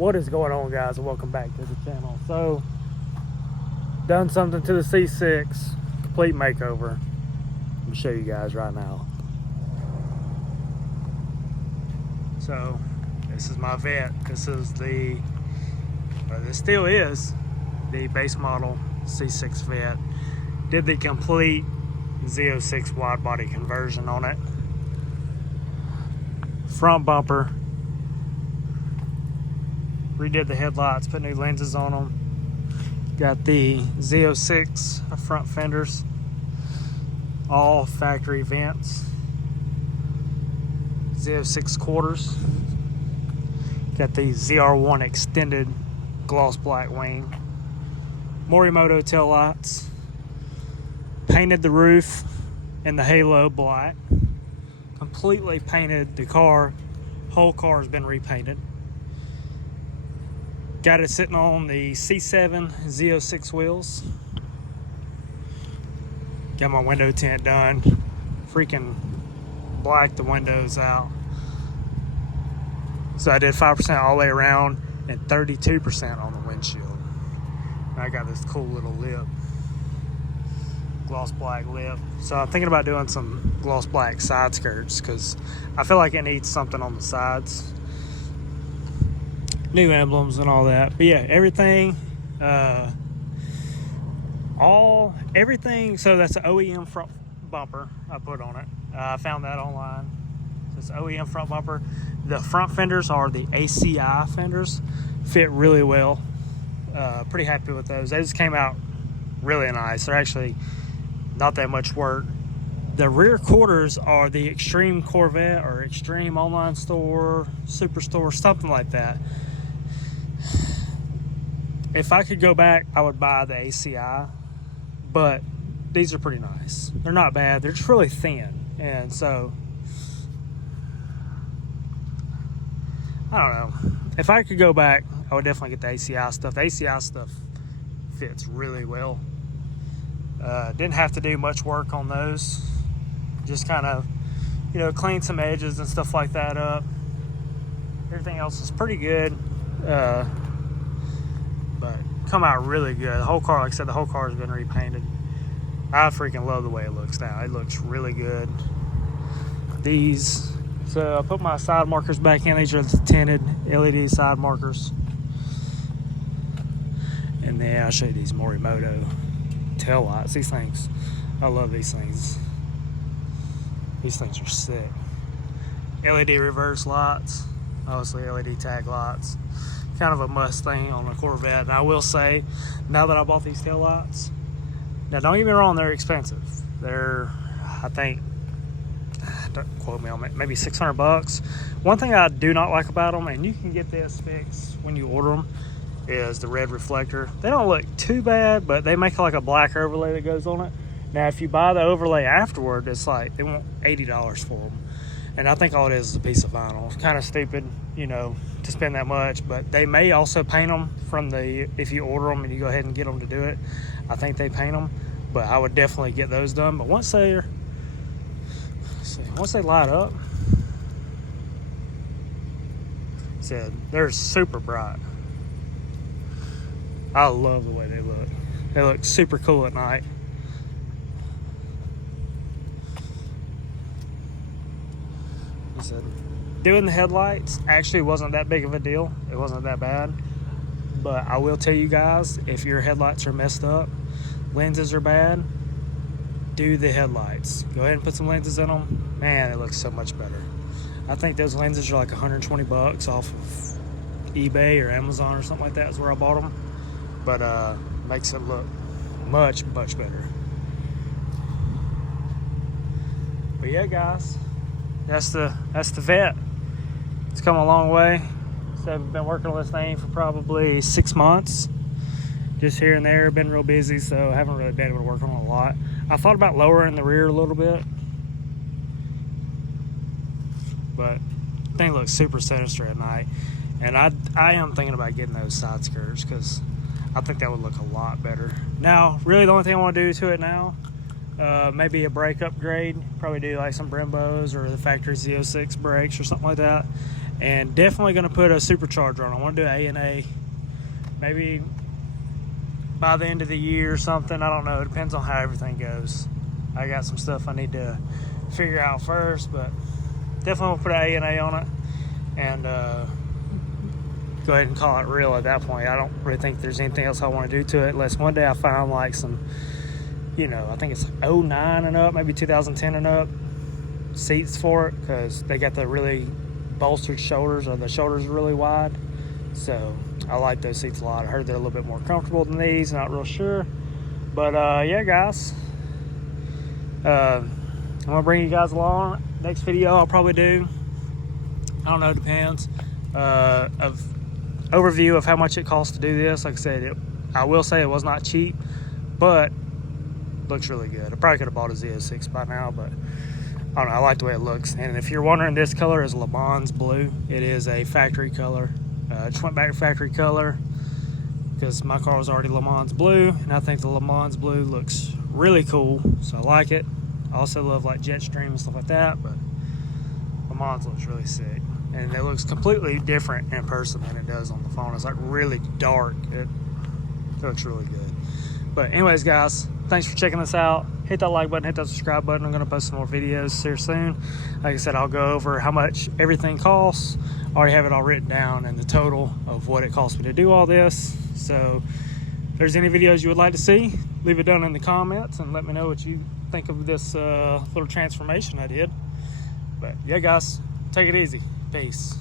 What is going on, guys, and welcome back to the channel. So, done something to the C6, complete makeover. Let me show you guys right now. So, this is my Vette. This is this still is the base model C6 Vette. Did the complete Z06 wide body conversion on it. Front bumper. Redid the headlights, put new lenses on them. Got the Z06 front fenders, all factory vents. Z06 quarters. Got the ZR1 extended gloss black wing. Morimoto tail lights. Painted the roof and the halo black. Completely painted the car. Whole car has been repainted. Got it sitting on the C7 Z06 wheels. Got my window tint done. Freaking blacked the windows out. So I did 5% all the way around and 32% on the windshield. And I got this cool little lip. Gloss black lip. So I'm thinking about doing some gloss black side skirts because I feel like it needs something on the sides. New emblems and all that, but yeah, everything everything. So that's an OEM front bumper I put on it. I found that online. So it's OEM front bumper. The front fenders are the ACI fenders, fit really well. Pretty happy with those. They just came out really nice. They're actually not that much work. The rear quarters are the Extreme Corvette or Extreme Online Store, Superstore, something like that. If I could go back, I would buy the ACI, but these are pretty nice. They're not bad. They're just really thin. And so, I don't know. If I could go back, I would definitely get the ACI stuff. The ACI stuff fits really well. Didn't have to do much work on those. Just kind of, clean some edges and stuff like that up. Everything else is pretty good. But come out really good. The whole car, like I said, the whole car has been repainted. I freaking love the way it looks now. It looks really good. So I put my side markers back in. These are the tinted LED side markers. And then I'll show you these Morimoto tail lights. These things, I love these things. These things are sick. LED reverse lights, obviously LED tag lights. Kind of a must thing on a Corvette. And I will say, now that I bought these tail lights, now don't get me wrong, they're expensive. They're, I think, don't quote me on it, maybe 600 bucks. One thing I do not like about them, and you can get this fixed when you order them, is the red reflector. They don't look too bad, but they make like a black overlay that goes on it. Now, if you buy the overlay afterward, it's like they want $80 for them. And I think all it is a piece of vinyl. It's kind of stupid, to spend that much, but they may also paint them if you order them and you go ahead and get them to do it. I think they paint them, but I would definitely get those done. But once they light up, they're super bright. I love the way they look. They look super cool at night. Doing the headlights actually wasn't that big of a deal. It wasn't that bad. But I will tell you guys, if your headlights are messed up, lenses are bad, do the headlights. Go ahead and put some lenses in them. Man, it looks so much better. I think those lenses are like 120 bucks off of eBay or Amazon or something like that is where I bought them. But makes it look much, much better. But yeah, guys, that's the Vette. It's come a long way. So I've been working on this thing for probably 6 months. Just here and there, been real busy, so I haven't really been able to work on it a lot. I thought about lowering the rear a little bit, but the thing looks super sinister at night. And I am thinking about getting those side skirts because I think that would look a lot better. Now, really the only thing I want to do to it now, maybe a brake upgrade. Probably do like some Brembos or the factory Z06 brakes or something like that. and definitely going to put a supercharger on. I want to do an A&A maybe by the end of the year or something. I don't know. It depends on how everything goes. I got some stuff I need to figure out first, but definitely want to put an A&A on it and go ahead and call it real at that point. I don't really think there's anything else I want to do to it unless one day I find like some, you know, I think it's 09 and up, maybe 2010 and up seats for it, because they got the really bolstered shoulders, or the shoulders are really wide. So I like those seats a lot. I heard they're a little bit more comfortable than these, not real sure. But yeah, guys, I'm gonna bring you guys along. Next video I'll probably do, I don't know, it depends, of overview of how much it costs to do this. Like I said, I will say it was not cheap, but looks really good. I probably could have bought a Z06 by now, but I don't know, I like the way it looks. And if you're wondering, this color is Le Mans blue. It is a factory color. Just went back to factory color because my car was already Le Mans blue, and I think the Le Mans blue looks really cool, so I like it. I also love like Jetstream and stuff like that, but Le Mans looks really sick, and it looks completely different in person than it does on the phone. It's like really dark. It looks really good. But anyways, guys, thanks for checking this out. Hit that like button, hit that subscribe button. I'm going to post some more videos here soon. Like I said, I'll go over how much everything costs. I already have it all written down and the total of what it costs me to do all this. So if there's any videos you would like to see, leave it down in the comments and let me know what you think of this little transformation I did. But yeah, guys, take it easy. Peace.